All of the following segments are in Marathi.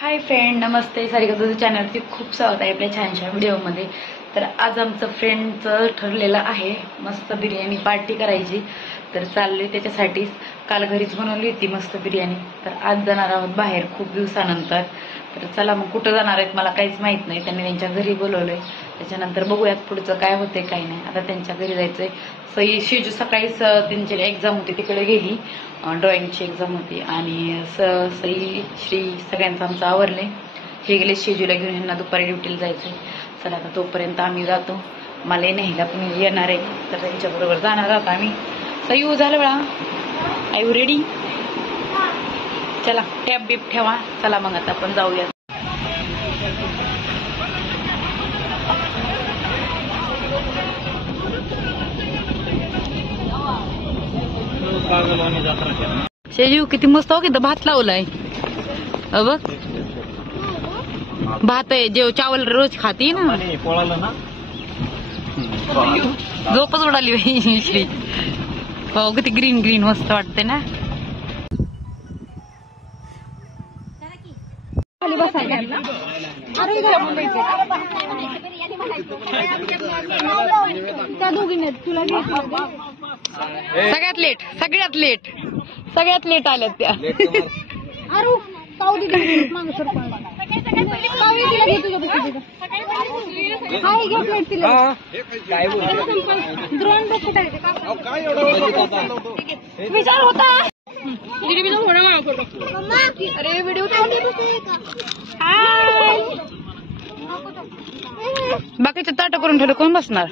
हाय फ्रेंड, नमस्ते. सारिका तुझं चॅनलवरती खूप स्वागत आहे आपल्या छानशा व्हिडिओमध्ये. तर आज आमचं फ्रेंडचं ठरलेलं आहे मस्त बिर्याणी पार्टी करायची. तर चाललोय त्याच्यासाठीच. काल घरीच बनवली होती मस्त बिर्याणी. तर आज जाणार आहोत बाहेर खूप दिवसानंतर. तर चला मग कुठं जाणार आहेत मला काहीच माहीत नाही. त्यांनी त्यांच्या घरी बोलवलंय. त्याच्यानंतर बघूयात पुढचं काय होतंय काय नाही. आता त्यांच्या घरी जायचंय. शेजू सकाळीच त्यांची एक्झाम होती तिकडे गेली, ड्रॉइंगची एक्झाम होती. आणि सई श्री सगळ्यांचं आमचं आवरले. हे गेले शेजूला घेऊन, यांना दुपारी ड्युटीला जायचंय. चला आता तोपर्यंत आम्ही जातो. मला न्यायला पण येणार आहे तर त्यांच्याबरोबर जाणार आहोत आम्ही. सई झालं बळा, आय यू रेडी? चला टॅप बीप ठेवा. चला मग आता आपण जाऊया. शेजू किती मस्त हो, किती भात लावलाय बघ. भात आहे जेव चावल रोज खाती ना. झोपच उडाली श्री. हो किती ग्रीन ग्रीन मस्त वाटते ना. सगळ्यात लेट आल्यात त्या. विचार होता अरे व्हिडिओ बाकीचे ताट करून ठेवलं, कोण बसणार?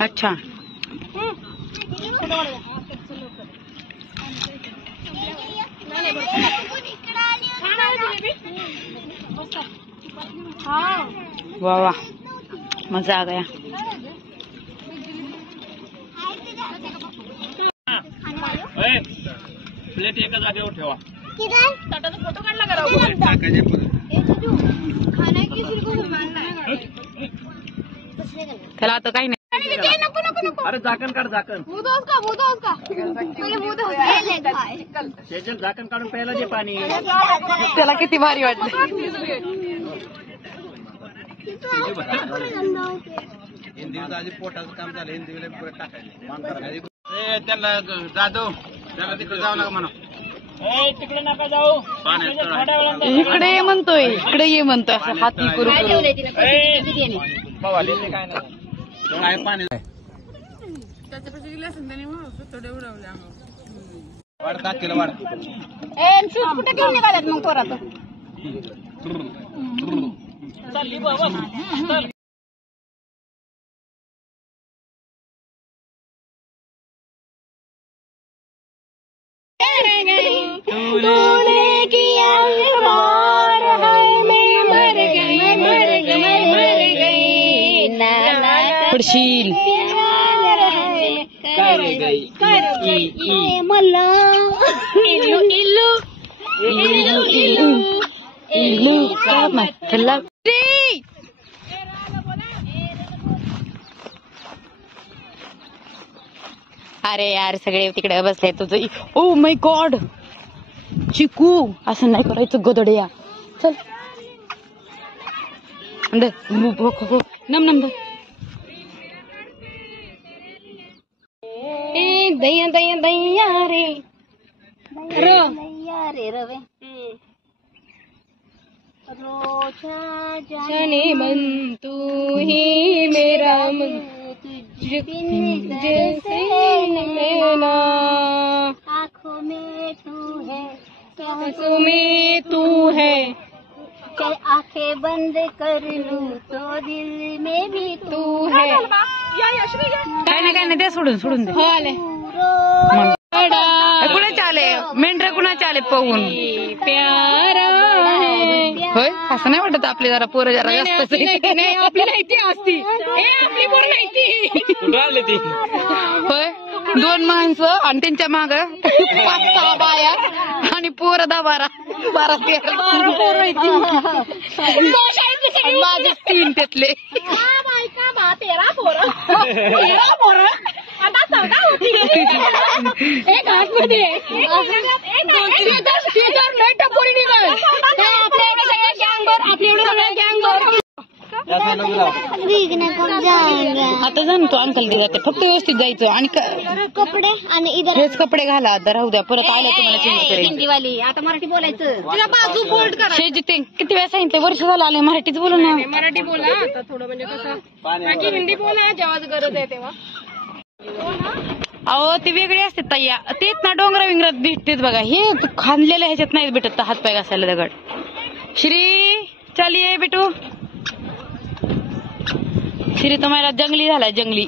अच्छा वाह वाह, मजा आ गया. प्लेट एका जागेवर ठेवा. फोटो काढला त्याला आता काही नाही. अरे झाकण काढ, झाकण. झाकण काढून प्यायला जे पाणी. त्याला किती भारी वाटत. पोटाचं काम झालं. हिंदीला टाकायला त्यांना जाधव, त्याला तिकडे जाऊ नका म्हणा. तिकडे नका जाऊ, इकडे ये म्हणतोय, इकडे ये म्हणतोय असं हाती करू काय पाणी वाढ काकीला वाढ. कुठे घेऊन निघाल्यात मग पोरात. चालली बाबा. पडशील अरे यार सगळे तिकडे बसले. तुझं ओ माय गॉड चिकू, असं नाही करायचं गदड्या. चल नम नम दैया दैया दैया रे रे रवे जाने मन तू ही मेरा मन जैसे नैना आँखों में तू है सांसों में तू है. आंखें बंद कर लूं तो दिल में भी तू है. काय नाही दे सोडून दे. कुणाचे आले मेंढर, कुणाचे आले पाहून प्यारा होय. असं नाही वाटत आपली जरा पोरं जरा जास्त आपली नाही ती असती. आपली पोरं नाही ती होय. 2 माणसं आणि त्यांच्या माग 5-6 बाया आणि पोरं 10-12 पोरं माझे 3 त्यातले. 13 पोरं आता 14 होती. एक हात मध्ये 2-3 हजार टपोरी निघाल. आता जा ना तू अंकल दे जाते फक्त व्यवस्थित जायचं आणि कपडे आणि इधर हेच कपडे घाला आता राहू द्या परत आलं तुम्हाला चेंज करेल हिंदीवाली आता मराठी बोलायचं तुझ्या बाजू बोल्ड करा शेजी ते किती वेळा सांगितले वर्ष झालं आले मराठीच बोलू ना मराठी बोला आता थोडं म्हणजे कसं बाकी हिंदी बोला जेव्हा गरज आहे तेव्हा अहो ती वेगळी असते तय्या तेच ना डोंगरा विंगरात भेटतेच बघा हे खांदलेल्या ह्याच्यात नाही भेटत हातपाय घासायला दगड श्री चालिये बेटू श्री तुम्हाला जंगली झाला जंगली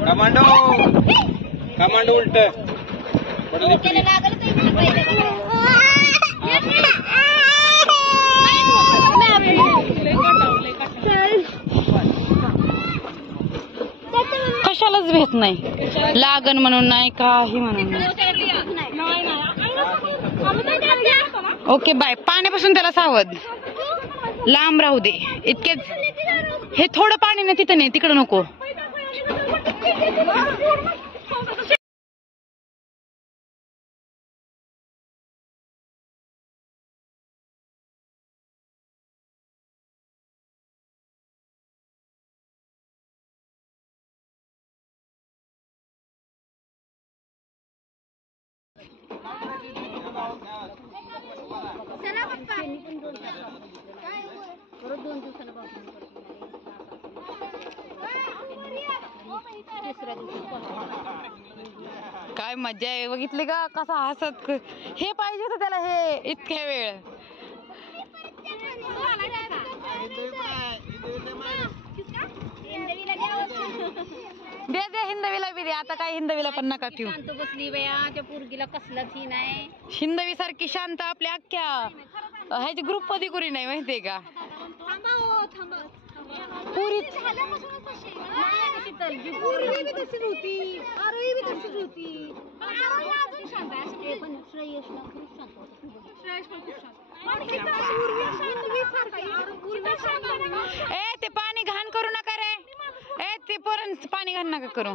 कमांडो कमांडो उलट कशालाच भेट नाही लागण म्हणून नाही काही म्हणून नाही ओके बाय पाण्यापासून त्याला सावध लांब राहू दे इतकेच हे थोडं पाणी ना तिथं नाही तिकडं नको काय मजा आहे बघितली का कसा हसत हे पाहिजे होतं त्याला हे इतक्या वेळ दे दे हिंदवीला बी दे आता काय हिंदवीला पण नका ठेवू शांत बसली बया त्या पोरगीला कसलाच ही नाही हिंदवी सारखी शांत आपल्या अख्ख्या ह्याची ग्रुप मध्ये कुणी नाही माहितीये का पुरी ए ते पाणी घाण करू नका रे ए ते पोरण पाणी घाण नका करू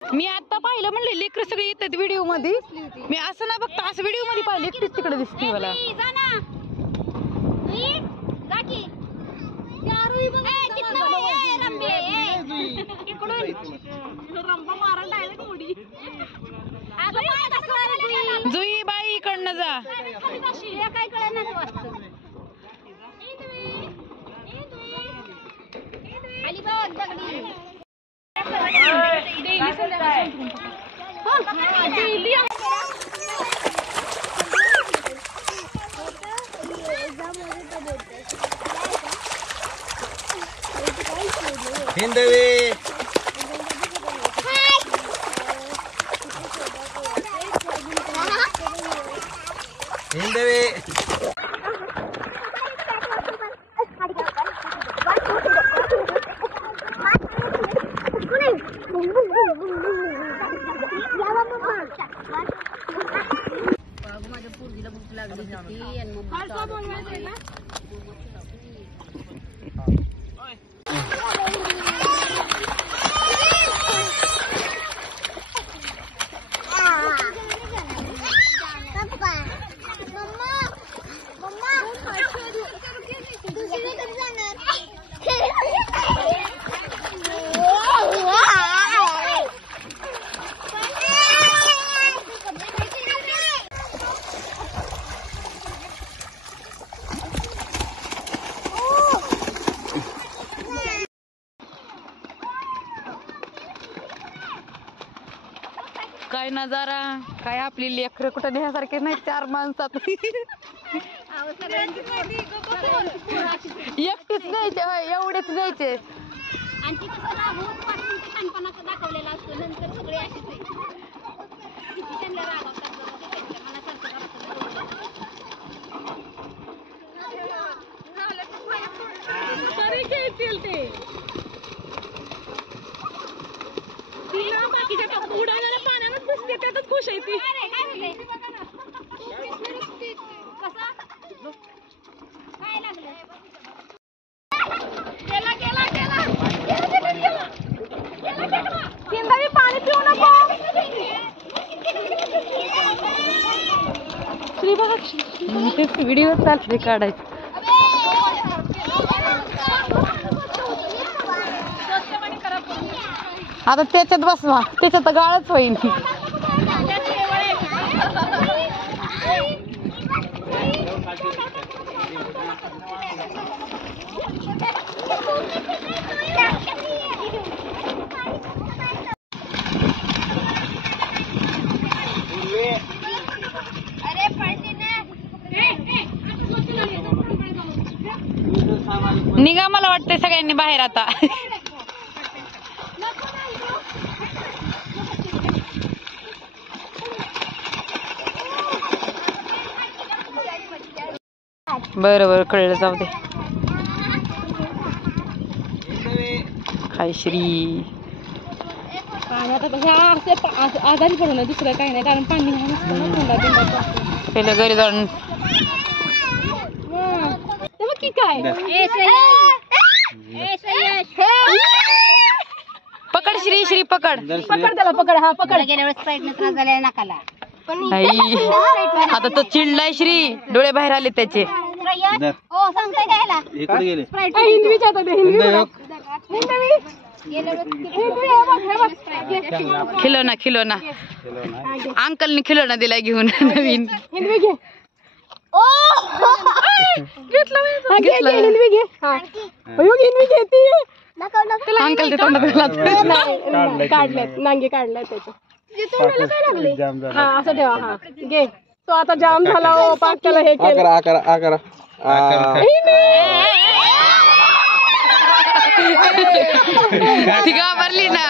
मी आता पाहिलं म्हणले लेकर सगळे येतात व्हिडिओ मध्ये मी असं ना बघता असं व्हिडिओ मध्ये पाहिलं एकटीच तिकडे दिसते मला जुई बाई इकडनं जा काय कळणार अलिबाग दगडी हिंदवी हिंदवी माझ्या पोरगीला भूक लागली होती आणि मग काय नजारा काय आपली लेकरं कुठं नेण्यासारखे नाही चार माणसात एकटीच न्यायचे होय एवढेच न्यायचे आणि ती कसं राहून पाठवून ते शानपणा दाखवलेला असतो नंतर सगळे असेच आहे किती त्यांना रागवतात मला तरी घेतील ते तिला बाकीच्या उडालेल्या पाण्यानं दिसते त्यातच खुश आहे ती कसं काय लागलं तेच व्हिडिओ चालते काढायचं. आता त्याच्यात बसवा, त्याच्यात गाळच होईल. निघा, मला वाटतंय सगळ्यांनी बाहेर आता. बरं कळलं, जाऊ दे. काय श्री आजारी पडू ना, दुसरं काही नाही, कारण पाणी पहिलं घरी जाऊन काय. पकड श्री पकड त्याला, पकड. हा पकड. गेल्या वेळेस साईडने त्रास झालेला नाकाला. आता तो चिडलाय श्री, डोळे बाहेर आले त्याचे. सांगताय काय इकडे गेले. खिलोना अंकलने खिलोना दिला घेऊन नवीन. अंकल ते तोंडात काढल्यात, नांगे काढल्यात त्याचे. असं ठेवा. हा घे. तो आता जाम झाला. पाक त्याला हे केलं. ती घाबरली ना.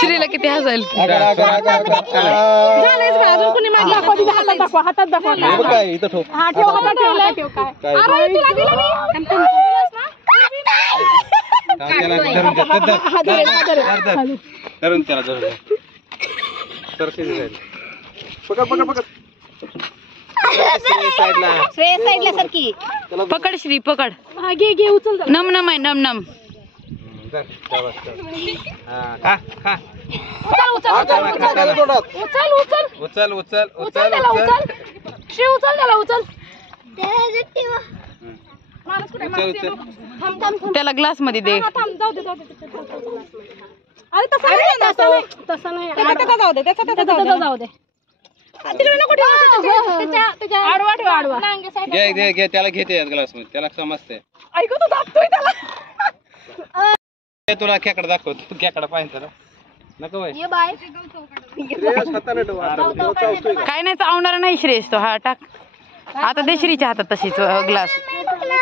श्रीला किती हसायला. हातात दाखवा. हा ठेव, हातात ठेव. साईडला सारखी पकड श्री, पकड. घे उचल. नम आहे, नम. त्याला ग्लास मध्ये दे. अरे तसं नाही. जाऊ दे. तिकडे नको ठेवा. आडवा. घे त्याला, घेते ग्लास मध्ये, त्याला समजते. ऐकू, तू दाबतोय त्याला. तुला खेकडा दाखवतो. खेकडा पाहिजे त्याला. नको बाई. काय नाही, चावणार नाही श्रेयस तो. हा टाक आता, दे श्रीच्या हातात तशीच ग्लास.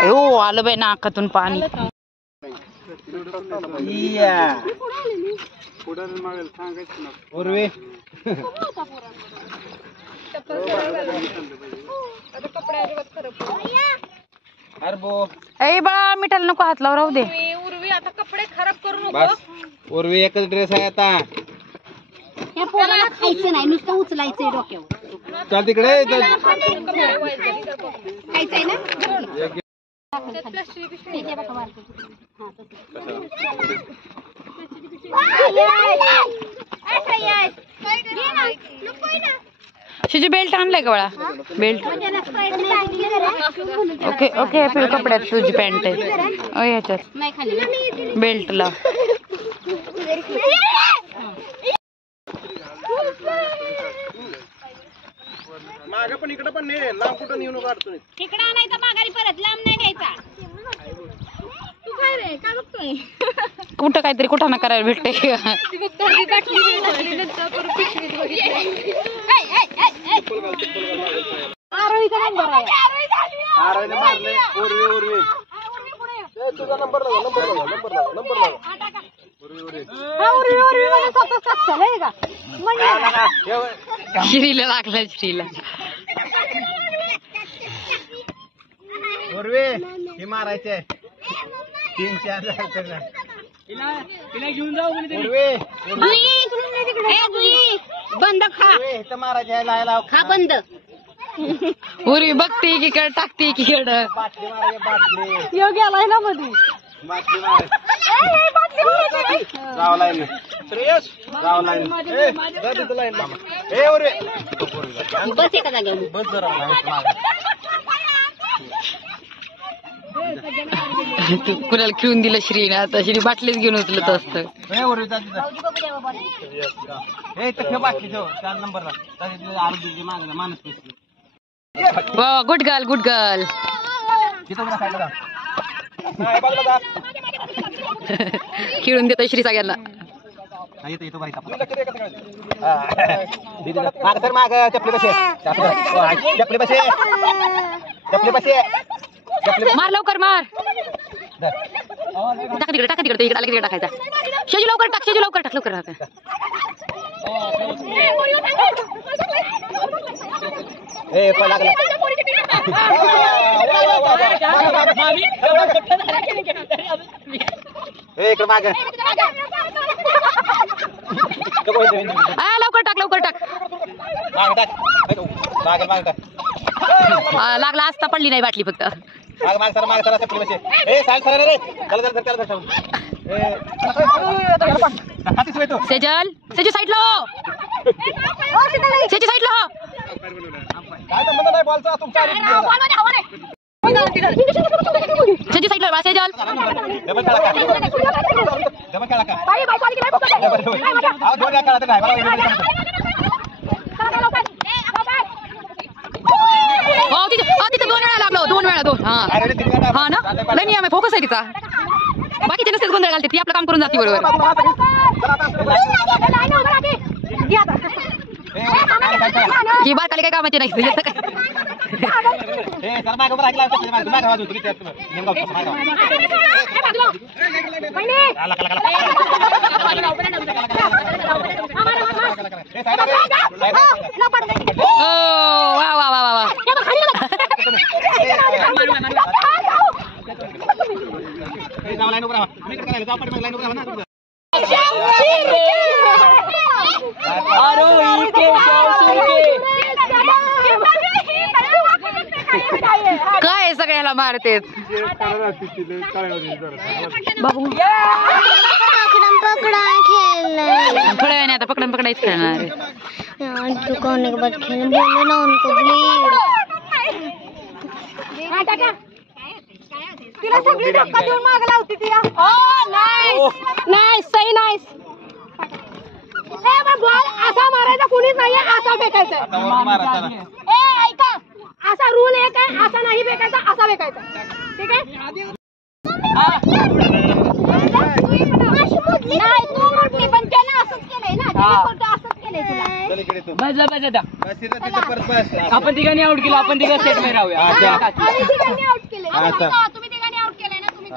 हो, आलं बाई नाकातून पाणी. उर्वी ए बाळा, मिठाला नको हात लावू, राहू दे. उर्वी आता कपडे खराब करू नको. बस, उर्वी एकच ड्रेस आहे आता. या पोराला खायचं नाही, नुसतं उचलायचंय डोक्यावर. चल तिकडे. खायचंय ना. शिजू बेल्ट आणलाय का बाळा? बेल्ट. ओके फिर कपड्यात तुझी पॅन्ट आहे ह्याच्यात बेल्ट लाव. मागे पण इकडे पण नाही, लांब कुठं नेऊन काढतो. इकडे आणायचा माघारी, परत लांब नाही न्यायचा. तू काय रे, काय बघतोय? कुठं काहीतरी कुठं करायला भेटते. तुझा नंबर लावा. श्रीला लागला, श्रीला. उर्वी हे मारायचे 3-4 घेऊन जाऊ. बंद खा. मारायचे खा बंद. उर्वी बघते एकीकडे, टाकते एकीकडं. बाटली मारायची, बाटली. योग्य आलाय ना मध्ये. बाटली मारायची. जावं लागेल. श्रेयस बस एका जागेवर बस जरा तू कुणाला खेळून दिलं श्रीने आता श्री बाटलीच घेऊन उचलत असत. Good girl good girl. खेळून देतो श्री सगळ्यांना. मार लवकर मार. टाका तिकडे टाका तिकडे. इकडे आला तिकडे टाकायचा. शेजू लवकर टाक. शेजू लवकर टाक. लवकर टाक. लवकर टाक लवकर टाक. लागला असता पडली नाही बाटली फक्त. सेजल सेजू साईडला हो. सेजू साईडला हो. सेजू साईडला सेजल. तिथे 2 वेळा लागलो. 2 वेळा 2. हा ना लय नियम आहे. फोकस आहे तिचा. बाकीचे नसतेच गोंधळ घालते. ती आपलं काम करून जाते बरोबर. ही बारकाली काय कामाची नाही. वा वा वा वा. काय सगळ्याला मारते. आता पकडन पकडायच खेळणार. दुकान के बाद खेलने बोलो ना उनको प्लीज. तिला सगळी धक्का देऊन माग लावती ती. ओ नाईस नाईस सही नाईस. ए बॉल असा मारायचा कोणीच नाहीये. असा फेकायचा. ए ऐका असा रूल आहे काय. असा नाही फेकायचा. असा फेकायचा. ठीक आहे. नाही तू म्हटली पण त्याने असंच केलंय ना. असंच केलंय तुला. आपण तिघांनी आउट केलं. आपण तिघा सेट मध्ये राहूया. आम्ही तिघांनी आउट केलंय. तुम्ही तिघांनी आउट केलंय ना. तुम्ही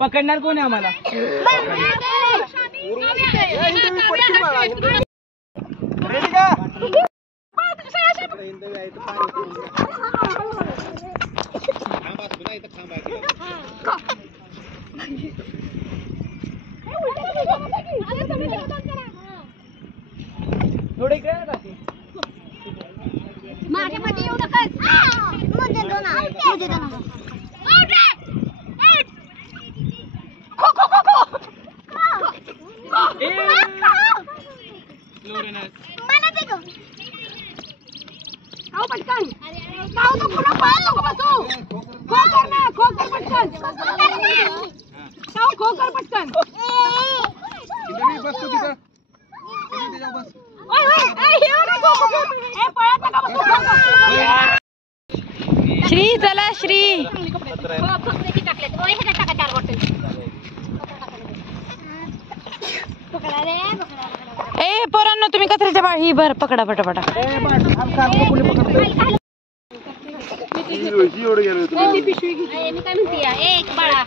पकडणार कोण आहे आम्हाला. थोडे इकडे ना काकी. माझ्या मध्ये येऊ नका. मुझे दो ना. मुझे दो ना. खो खो खो खो. मला दे गो. आओ पटकन. आओ तो पुढे पळ नको बसू. खो कर ना. खो कर पटकन. आओ खो कर पटकन. बस तू तिथं. ओय ओय ए हे नको. ए पळत नका बसू. श्री चला श्री. फक्त टाकलेत. ओय हे टाका 4 बॉटल. पकडा रे पकडा. ए पोरांनो तुम्ही कचऱ्याच्या बाळी भर पकडा पटापटा. मी काय म्हणते एक बाळा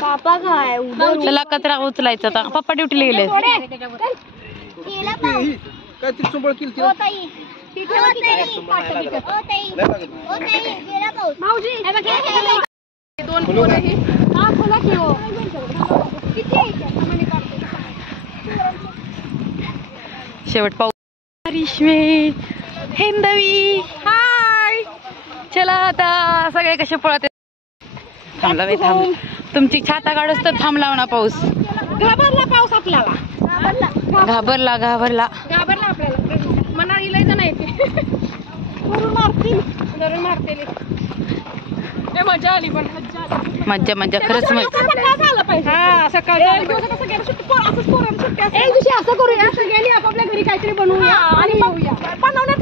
पापा काय चला कचरा उचलायचा आता. पप्पा ड्युटीला गेले. शेवट पाऊस. रेशमे हिंदवी हाय. चला आता सगळे कसे पळत. थांबला बाई थांब. तुमची छाता काढूस तर थांबला ना पाऊस. घाबरला पाऊस आपल्याला. घाबरला घाबरला आपल्याला. मना इलायचं नाही ते. धरून मारतील. ए मजा आली पण मज्जा मज्जा खरंच मज्जा. हा सकाळी एक दिवशी असं करूया, सगळ्यांनी आपापल्या घरी काहीतरी बनवूया आणि बनवण्यात